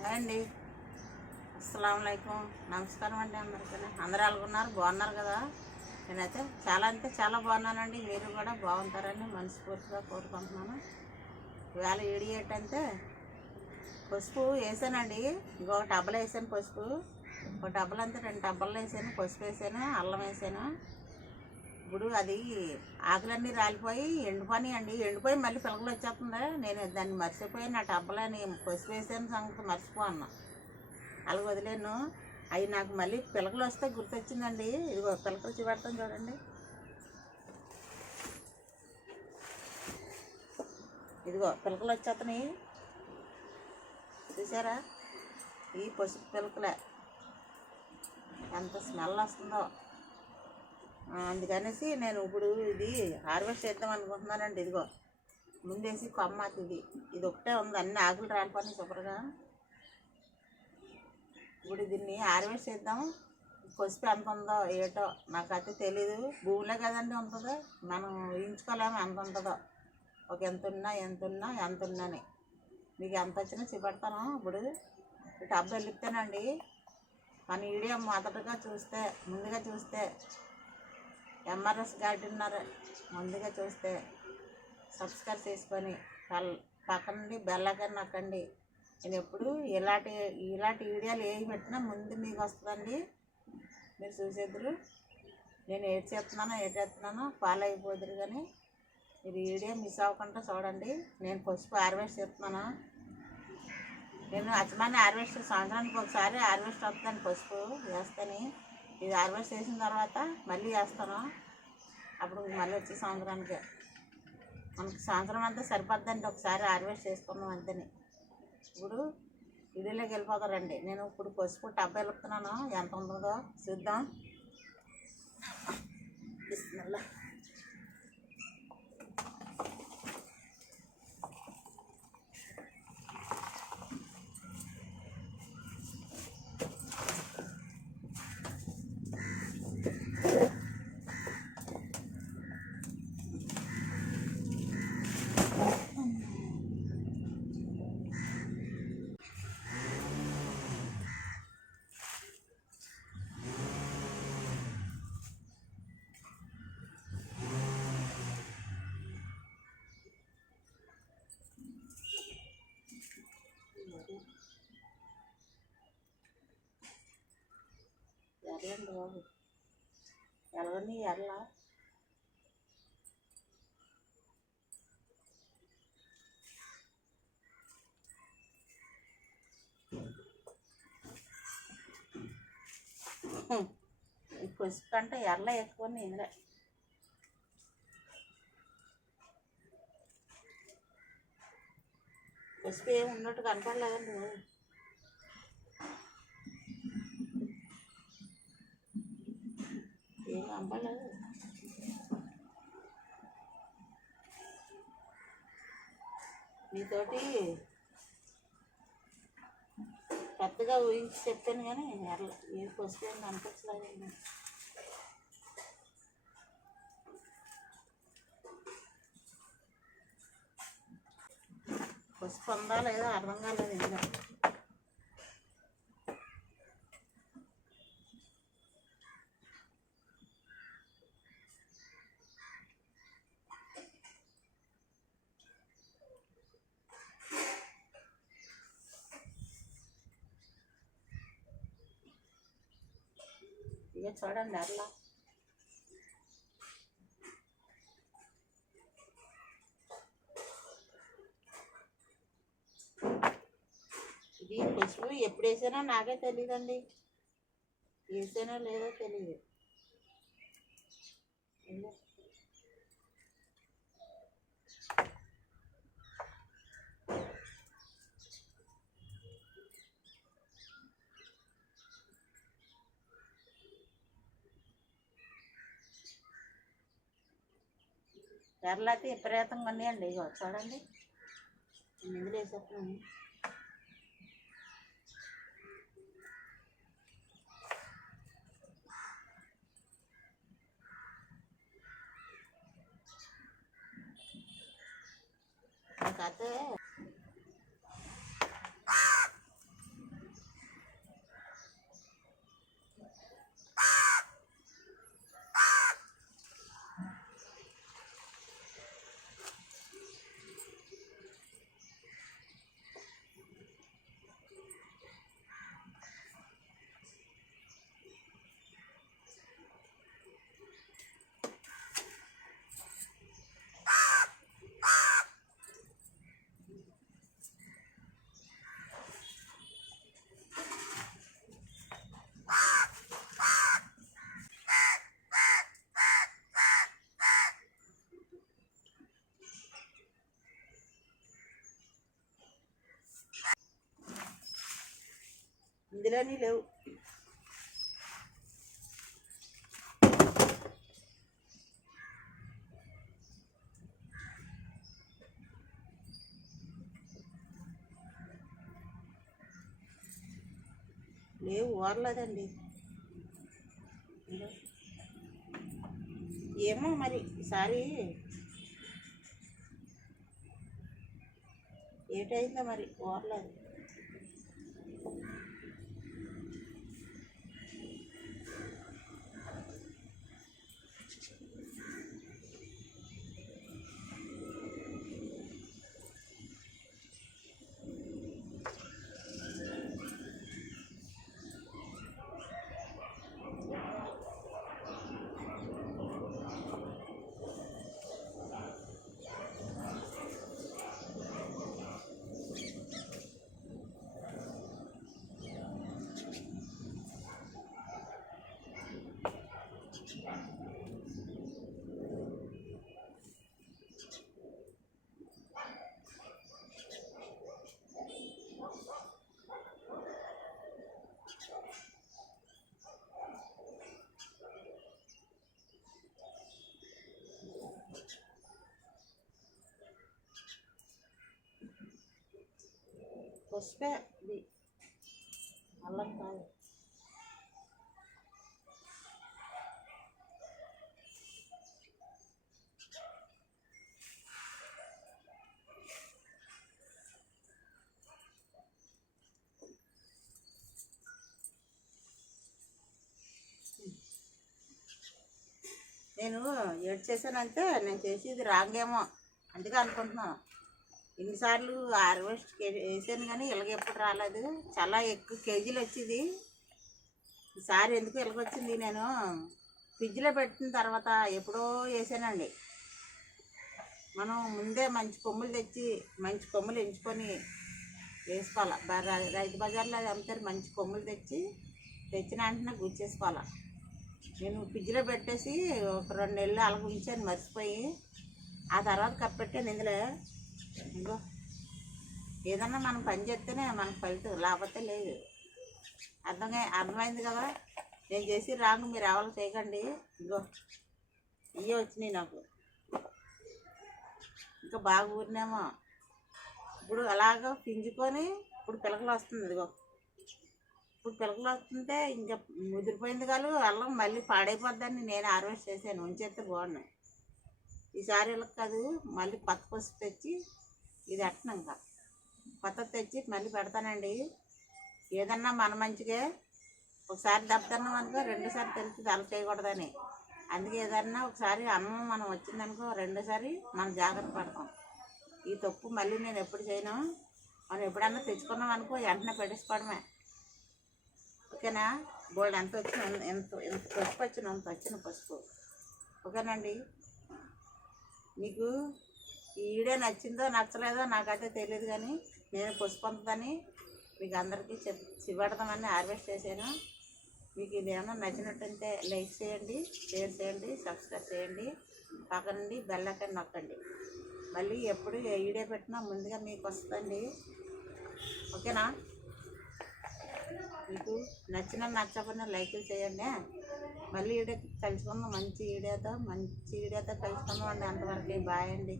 Hi అండి. అస్సలంకం నమస్కారం అండి అందరికీ అందరూ ఎలాగున్నారు? బాగున్నారు కదా? నేనైతే చాలా అంటే చాలా బాగున్నానండి. మీరు కూడా బాగుంటారని మనస్ఫూర్తిగా కోరుకుంటున్నాను. ఇవాళ ఏడి ఏంటంటే పసుపు వేసానండి. ఇంకో టబ్బలు వేసాను పసుపు. ఒక టబ్బలు అంతా రెండు టబ్బలు వేసాను పసుపు వేసాను అల్లం వేసాను. ఇప్పుడు అది ఆకులన్నీ రాలిపోయి ఎండిపోయి అండి ఎండిపోయి మళ్ళీ పిల్లలు వచ్చేస్తుంది నేను దాన్ని మర్చిపోయి నా టబ్బలని పసుపు వేసాను సంగతి మర్చిపోను అలాగ వదిలేను. అవి నాకు మళ్ళీ పిలకలు వస్తే గుర్తొచ్చిందండి. ఇదిగో పిలకలు చూపెడతాను చూడండి. ఇదిగో పిలకలు వచ్చేస్తున్నాయి. చూసారా? ఈ పసుపు పిలకలే. ఎంత స్మెల్ వస్తుందో. అందుకనేసి నేను ఇప్పుడు ఇది హార్వెస్ట్ చేద్దాం అనుకుంటున్నానండి ఇదిగో. ముందేసి కొమ్మ ఇది. ఇది ఒకటే ఉంది అన్ని ఆకులు రాలిపోయి శుభ్రంగా. ఇప్పుడు దీన్ని హార్వెస్ట్ చేద్దాం. పసుపు ఎంత ఉందో ఏటో నాకైతే తెలీదు. భూమిలో కదండి ఉంటుందో మనం ఊహించుకోలేము ఎంత ఉంటుందో. ఒక ఎంత ఉన్నా ఎంత ఉన్నా ఎంత ఉన్నాని మీకు ఎంత వచ్చినా చూపెడతాను ఇప్పుడు. టబ్ వెళ్ళిపోతానండి మన వీడియో మొదటగా చూస్తే ముందుగా చూస్తే ఎంఆర్ఎస్ గార్డెన్నర్ ముందుగా చూస్తే సబ్స్క్రైబ్ చేసుకొని పల్ పక్కన నుండి బెల్లకని నొక్కండి. నేను ఎప్పుడు ఇలాంటి ఇలాంటి వీడియోలు ఏవి పెట్టినా ముందు మీకు వస్తుందండి. మీరు చూసేద్దరు. నేను ఏది చేస్తున్నానో ఏది చేస్తున్నానో ఫాలో అయిపోదురు కానీ మీరు ఈ వీడియో మిస్ అవ్వకుండా చూడండి. నేను పసుపు హార్వెస్ట్ చేస్తున్నాను. నేను అచ్చమాన్ని హార్వెస్ట్ సంవత్సరానికి ఒకసారి హార్వెస్ట్ వస్తాను పసుపు వేస్తాను. ఇది హార్వెస్ట్ చేసిన తర్వాత మళ్ళీ వేస్తాను అప్పుడు మళ్ళీ వచ్చే సంవత్సరానికి మనకి సంవత్సరం అంతా సరిపోద్దండి ఒకసారి హార్వెస్ట్ చేసుకున్నాం అంతేని. ఇప్పుడు వీడియోలోకి వెళ్ళిపోతారండి. నేను ఇప్పుడు పసుపు టబ్బు వెళ్తున్నాను ఎంత ఉంటుందో చూద్దాం. ya ada yang di bawah. Ya, yang ini adalah. పసుపు కంటే ఎర్ర ఎక్కువ ఇందులో. పసుపు ఏమి ఉన్నట్టు కనపడలేదండి ఏం కనపడలేదు. మీతోటి పెద్దగా ఊహించి చెప్తాను కానీ ఎర్ల ఏ పసుపు అనిపించలేదు కనిపించలేదు పసుపు ఉందా లేదా అర్థం కాలేదు ఇంకా. ఇక చూడండి అట్లా ఇది పసుపు ఎప్పుడు వేసానో నాకే తెలియదండి వేసానో లేదో తెలియదు ఎర్రలు అయితే విపరీతంగా ఉన్నాయండి ఇగో చూడండి నేను ఇందులో వేసేస్తున్నాను నాకైతే ఇందులోని లేవు. లేవు ఓర్లేదండి ఏమో మరి ఈసారి ఏటైందో మరి ఓర్లేదు పసుపే ఇది అల్లం కాదు. నేను ఏడు చేశానంటే నేను చేసేది రాంగేమో. అందుకే అనుకుంటున్నాను. ఇన్నిసార్లు హార్వెస్ట్ వేసాను కానీ ఇలాగ ఎప్పుడు రాలేదు. చాలా ఎక్కువ కేజీలు వచ్చేది. ఈసారి ఎందుకు ఇలాగొచ్చింది నేను? ఫ్రిడ్జ్లో పెట్టిన తర్వాత ఎప్పుడో వేసానండి. మనం ముందే మంచి కొమ్ములు తెచ్చి మంచి కొమ్ములు ఎంచుకొని వేసుకోవాలి. రైతు బజార్లో అది అమ్ముతారు. మంచి కొమ్ములు తెచ్చి తెచ్చిన వెంటనే గుర్చేసుకోవాలి నేను ఫ్రిడ్జ్లో పెట్టేసి ఒక రెండు నెలలు అలాగ ఉంచాను మర్చిపోయి. ఆ తర్వాత కప్పెట్టాను ఇందులో. ఇంకో ఏదన్నా మనం పని చేస్తేనే మనకు ఫలితం లేకపోతే లేదు. అర్థమై అర్థమైంది కదా? నేను చేసి రాంగ్ మీరు ఎవరు చేయకండి. ఇగో ఇవే వచ్చినాయి నాకు. ఇంకా బాగా ఊరినేమో. ఇప్పుడు అలాగ పింజుకొని ఇప్పుడు పిలకలు వస్తుంది ఇదిగో. ఇప్పుడు పిలకలు వస్తుంటే ఇంకా ముదిరిపోయింది కాదు అల్లం మళ్ళీ పాడైపోద్దని నేను హార్వెస్ట్ చేశాను. ఉంచేస్తే బాగున్నాయి. ఈసారి ఇలా కాదు మళ్ళీ కొత్త పసుపు తెచ్చి ఇది అట్టను ఇంకా కొత్త తెచ్చి మళ్ళీ పెడతానండి. ఏదన్నా మన మంచిగా ఒకసారి దెబ్బతిన్నాం అనుకో రెండోసారి తెలుస్తుంది అలా చేయకూడదని. అందుకే ఏదన్నా ఒకసారి అన్నం మనం వచ్చిందనుకో రెండోసారి మనం జాగ్రత్త పడతాం. ఈ తప్పు మళ్ళీ నేను ఎప్పుడు చేయను. మనం ఎప్పుడన్నా తెచ్చుకున్నాం అనుకో వెంటనే పెట్టేసుకోవడమే. ఓకేనా? బోల్డ్ ఎంత వచ్చిన ఎంత ఎంత పసుపు వచ్చిన అంత వచ్చిన పసుపు. ఓకేనండి? మీకు ఈ వీడియో నచ్చిందో నచ్చలేదో నాకైతే తెలియదు కానీ నేను పుష్పంతని మీకు అందరికీ చెప్ చివడదామని హార్వెస్ట్ చేశాను. మీకు ఇది ఏమన్నా నచ్చినట్టుంటే లైక్ చేయండి షేర్ చేయండి సబ్స్క్రైబ్ చేయండి. పక్కనండి బెల్ నొక్కండి. మళ్ళీ ఎప్పుడు ఏ వీడియో పెట్టినా ముందుగా మీకు వస్తుందండి. ఓకేనా? మీకు నచ్చిన నచ్చకుండా లైకులు చేయండి. మళ్ళీ వీడియో కలుసుకుందాం మంచి వీడియోతో మంచి వీడియోతో కలుసుకుందాం అండి అంతవరకు బాయ్ అండి.